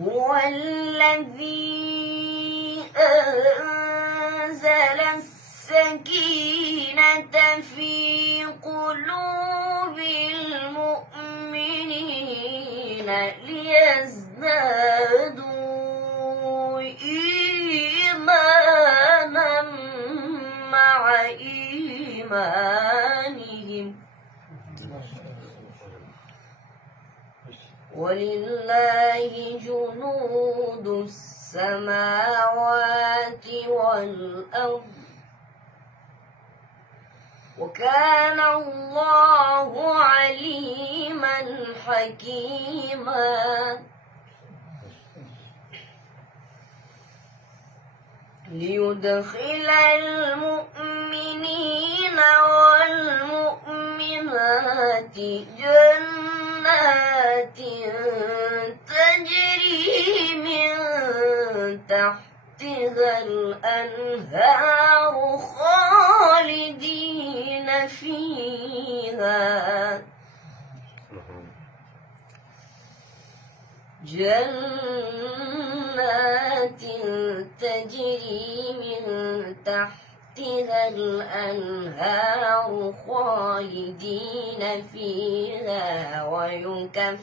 هو الذي أنزل السكينة في قلوب المؤمنين ليزدادوا إيمانا مع إيمانهم ولله جنود السماوات والأرض وكان الله عليما حكيما ليدخل المؤمنين والمؤمنات جنات تجري من تحتها الأنهار خالدين فيها جنات تجري من تحتها الأنهار خالدين فيها ويكفر